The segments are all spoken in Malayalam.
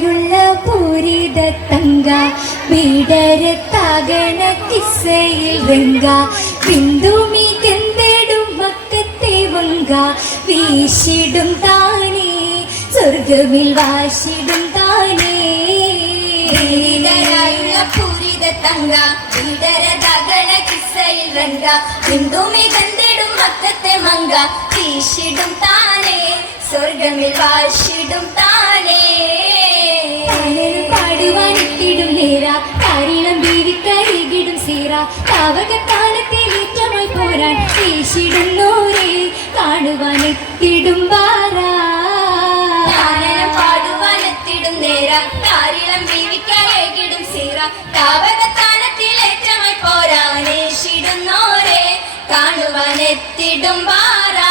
തൊപ്പയുള്ള പൂരിത തങ്ക വീടരത്താകണ കിസ്സയിൽ രംഗ ബിന്ദുമി ഗന്ധടും മക്കത്തെ വങ്ക വീശിടും താനേ സ്വർഗമിൽ വാശിടും താനേ പൂരിത തങ്ക വീടരതാകണ കിസ്സയിൽ രംഗ ബിന്ദുമി ഗന്ധടും മക്കത്തെ മങ്ക വീശിടും താനേ സ്വർഗമിൽ വാശിടും താനേ പാടുവാനെത്തിടും നേര കാരിളം ബീവിക്കരികിടും സീറ താവകത്താനത്തിൽ ഏറ്റമായി പോരാൻ വീശിടുന്നോരേ കാണുവാനെത്തിടും വാരാ പാടുവാനെത്തിടും നേര കാരിളം ബീവിക്കരികിടും സീറ താവകത്താനത്തിൽ ഏറ്റമായി പോരാൻ വീശിടുന്നോരേ കാണുവാനെത്തിടും വാരാ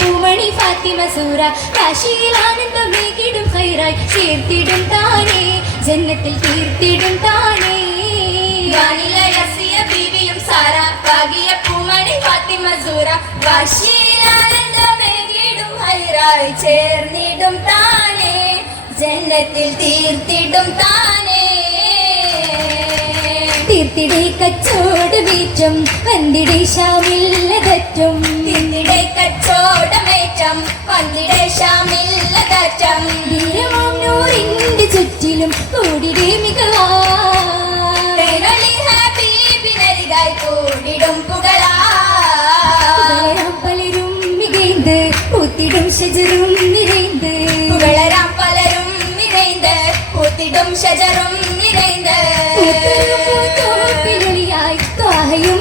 പൂമണി ഫാത്തിമ സൂറ കാശിയിൽ ആനന്ദമേകിടും ഖൈറായി ചേർത്തിടും താനേ ജന്നത്തിൽ തീർത്തിടും താനേ ബീവിയും സാര ഭാഗിയ പൂമണി ഫാത്തിമ സൂറ കാശിയിൽ ആനന്ദമേകിടും ഖൈറായി ചേർന്നിടും താനേ ജന്നത്തിൽ തീർത്തിടും താനേ തീർത്തിടെ കച്ചോടമേറ്റം വന്തിടെ ശാമില്ലതറ്റം തീർത്തിടെ കച്ചോടമേറ്റം വന്തിടെ ശാമില്ലതറ്റം ധീരമാം നൂറിന്റെ ചുറ്റിലും കൂടിടെ മികവാ ഹബീബിനരികായി കൂടിടും പുകളാ പലരും മികൈந்து പൂത്തിടും ഷജറും നിറൈந்து പുകളരാം പലരും നിറൈந்து പൂത്തിടും ഷജറും നിറൈந்து ായി ത്വാഹയും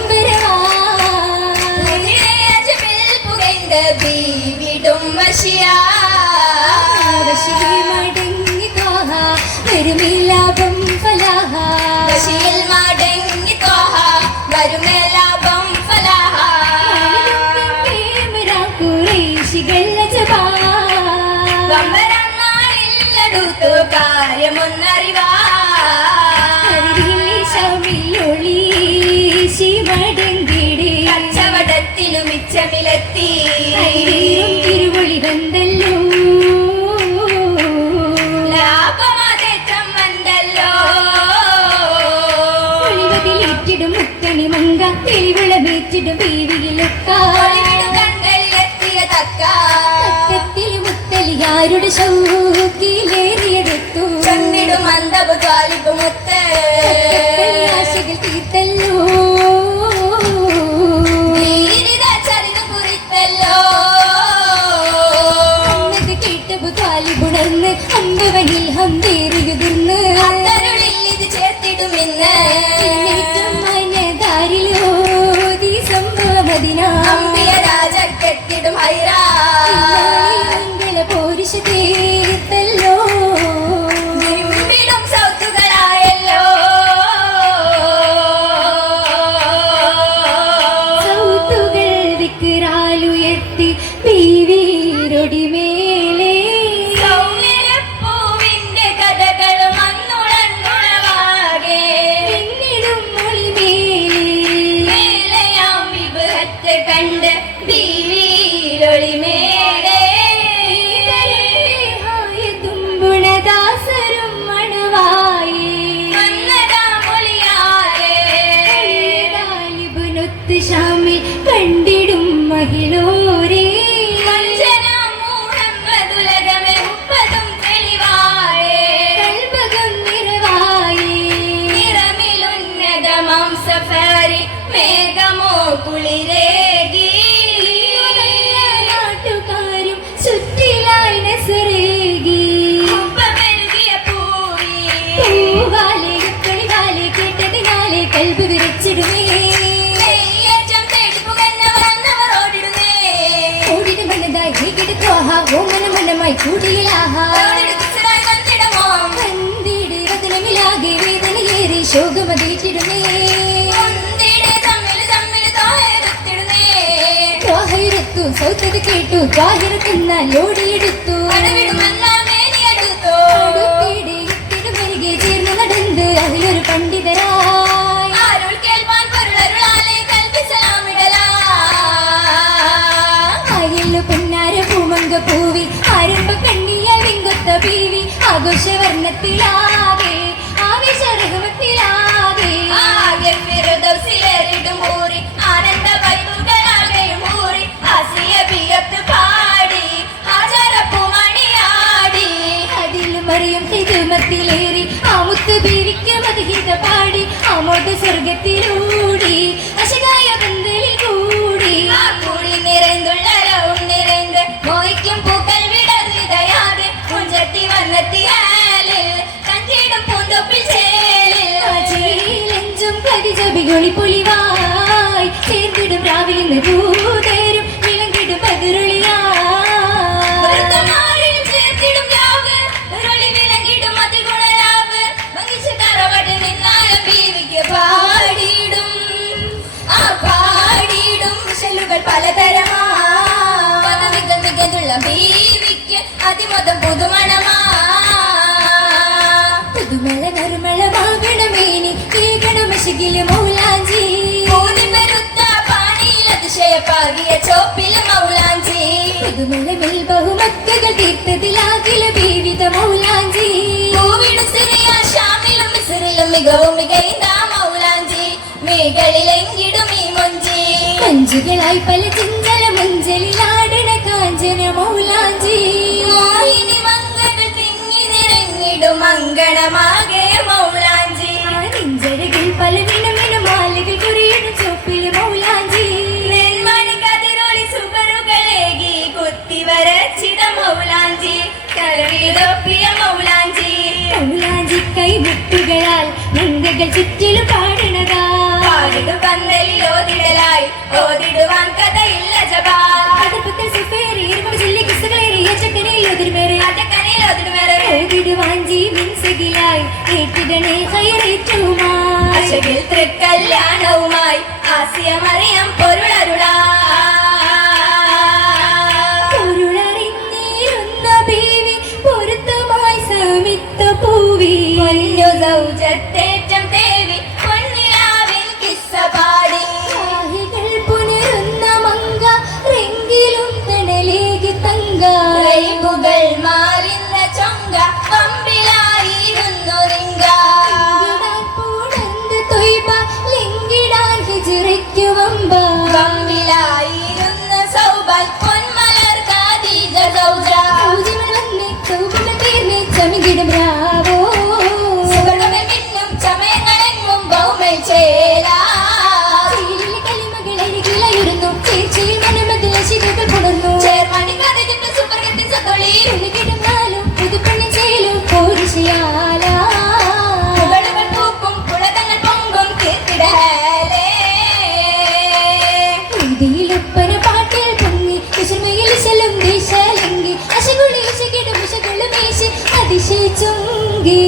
പുകൈந்து ബീവിടും വശിയാ മടങ്ങി ത്വാഹ വരുമേ ലാഭം ഫലാഹ വശിയിൽ മടങ്ങി ത്വാഹ വരുമേ ലാഭം ഫലാഹ വമ്പരന്മാരില്ലടുത്തു കാര്യമൊന്നറിവാ കച്ചവടത്തിലും മിച്ചമിലെത്തി തിരുവൊളി വന്നല്ലോ ലാഭമാതേറ്റം വന്നല്ലോ ഒളിവതിലേറ്റിടും മുത്തണി മങ്ക തെളിവിളമേറ്റിടും കണ്കളിലെത്തിയ തക്ക ബീവിയിലെത്തിൽ മുത്തലിയാരുടെ ശൗക്കിലേറിയതെത്തു ചന്നിടും മന്ദബ് കാലിബ് മുത്ത് ആശകൾ തീർത്തല്ലോ ചരിത് കുറിത്തല്ലോ കേട്ടബ് കാലിബുണർന്ന് അമ്പവനിൽ ഹന്തേറിയുതിർന്ന് അന്തരുളിൽ ഇത് ചേർത്തിടുമെന്ന് മനതാരിലോതി സംഭവമതിന അമ്പിയ രാജക്കെത്തിടും ഹൈറാ പോരിശ തീർത്തല്ലോ നിമ്മിടും സൗത്തുകളായല്ലോ സൗത്തുകൾ വിക്കിറാലുയർത്തി ബീവിരൊടിമേലെ സൗമ്യരപ്പൂവിന്റെ കഥകളും അന്നുണർന്നുണവാകെ പിന്നിടും മൊളിമേലെ മേലയാം വിഭത്ത് കണ്ട് ബീവിയിലൊളിമേലെ തുമ്പുണദാസരും മണവായി താലിബുനൊത്ത് ഷാമിൽ കണ്ടിടും മഹിളോരേ കൽബകം നിറവായി മേഘമോ കുളിരേകി നാട്ടുകാരും ചുറ്റിലായി നസറേകി പൂവാലെ കളിവാലെ കേട്ടതിനാലെ കൽബ് വിരച്ചിടുമേ ഓടിന് മണ്ണതായി ഹീകിടുത്തോഹ ഓമന മണ്ണമായി കൂടിയിലാഹ കന്തിടെ വദനമിലാകെ വേദനയേറി ശോകമതീറ്റിടുമേ ത്വാഹയിരത്തു സൗത്തത് കേട്ടു ത്വാഹിരത്തുന്ന ലോടിയെടുത്തു അടുത്തിടെ ചേർന്ന് നടന്ന് അതിലൊരു പണ്ഡിതരായി അയല്ലോ പൊന്നാര പൂമങ്ക പൂവി ജന്നത്തിലാകെ ആവേശരഹമത്തിലാകെ ആകെ ഫിർദൗസിലേറിടും ഊറി ആനന്ദ വൈഭവങ്ങളാകെയും ഊറി ആസിയ ബിയത്ത് പാടി ഹാജറ പൂമണിയാടി അതിലും മറിയം ഹിദമത്തിലേറി ആ മുത്ത് ബീവിക്ക് മദ്ഹിദ പാടി ആമോദ സ്വർഗത്തിലൂടി അശകായ ബന്ധലിൽ കൂടി ആ കൂടി നിറൈന്തുള്ള ലവും നിറൈந்து മോഹിക്കും പൂക്കൾ വിടർന്നിതയാതെ മുഞ്ചത്തി വന്നെത്തിയാലിൽ കഞ്ചിടും പൂന്തോപ്പിൽ ചേലിൽ ലെഞ്ചും കരിജബികളി പൊലിവായി ചേർന്നിടും രാവിലെ പൂതേരും വിലങ്ങിടും പതിരുളിയാ വൃത്തമാറിൽ ചേർത്തിടും രാവ് ഉരുളി വിലങ്ങിടും അതിഗുണരാവ് മങ്ങിച്ച് തറവട്ട് നിന്നായ ബീവിക്ക് പാടിയിടും ആ പാടിയിടും ശലുകൾ പലതരമാ മികന്നുള്ള ബീവിക്ക് അതിമൊത്തം പുതുമണമാ പുതുമള നറുമളമാകണമേനി കേൾക്കണമശകില് മൗലാഞ്ചി ഊതി പെരുത്ത പാനിയിൽ അതിശയപ്പാകിയ ചോപ്പില് മൗലാഞ്ചി പുതുമള മേൽ ബഹുമക്കകൾ തീർത്തതിലാകില ബീവിത മൗലാഞ്ചി പൂവിടും സിറിയ ഷാമിലും മിസ്രിലും മികവും മികൈന്ത മൗലാഞ്ചി മേകളിലെങ്കിടും ഈ മൊഞ്ചി മഞ്ചുകളായി പല ചിന്തല മഞ്ചലിലാടണ കാഞ്ചന മൗലാഞ്ചി മോഹിനി മംഗൾ തിങ്ങി നിറഞ്ഞിടും അങ്കണമാകെ മൗലാഞ്ചി നെഞ്ചരകിൽ പല മിനുമിനു മാലകൾ കുറിയിടും ചോപ്പില് മൗലാഞ്ചി നെന്മണി കതിരൊളി സുബറുകളേകി കുത്തി വരച്ചിട മൗലാഞ്ചി കരവിലൊപ്പിയ മൗലാഞ്ചി മൗലാഞ്ചി കൈമുട്ടുകളാൽ മംഗകൾ ചുറ്റിലും പാടണതാ പാടിടു പന്തലിൽ ഓതിടലായി ഓതിടുവാൻ കഥയില്ല ജപാൽ അടുപ്പത്തിൽ സുഫേറി ഇരുമുടി ചൊല്ലി കിസ്സുകളേറിയ ചക്കനയിൽ ഒതിരുമേറെ അതക്കനയിൽ ഓതിടുവേറെ ഓതിടുവാൻ ജീവൻസകിലായി ഏറ്റിടണേ ഹൈറേറ്റുമാ അശകിൽ തൃക്കല്യാണവുമായി ആസിയ മറിയം പൊരുളരുളാ പൊരുളറിഞ്ഞിരുന്ന ബീവി പൊരുത്തമായി സമിത്ത പൂവി പൊന്നു സൗജത്തേറ്റം ദേവി പൊന്നിലാവിൻ കിസ്സ പാടി ആഹികൾ പുനരുന്ന മങ്ക റെങ്കിലും തണലേകി തങ്ക റൈബുകൾ മാറിന്ന ചൊങ്ക പമ്പിലായിരുന്നു റിങ്ക ലിങ്കിടാൻ പൂടന്ത് തൊയ്ബ ലിങ്കിടാൻ ഹിജ്റയ്ക്കു വമ്പ പമ്പിലായിരുന്ന സൗബൽ പൊന്മലർ ഖദീജ സൗജ ഔജിമൽ വന്നേ തൗബകൾ തീർന്നേ ചമികിടും രാവോ സുഗണമേ മിന്നും ചമയങ്ങളെങ്ങും ഭൗമൈ ചേലാ ചേലിലെ കലിമകളരികിലായിരുന്നു ചേർച്ചയിൽ മനമതിൽ ശിഖകൾ പുണർന്നു ചേർമണി കഥകിട്ട് സുപ്രകത്തി സതൊളി പെണ്ണുകിടും നാലും പുതുപ്പെണ്ണി ചേലും പോരിശയാല പുകളുകൾ പൂക്കും പുളകങ്ങൾ പൊങ്കും കീർത്തിടലേ ഇതിലൊപ്പന പാട്ടിൽ പൊങ്ങി കുശുമയിൽ ചെല്ലും ദേശലങ്കി അശകുളി ശകിടും വിശകളും മേശി അതിശയിച്ചുങ്കി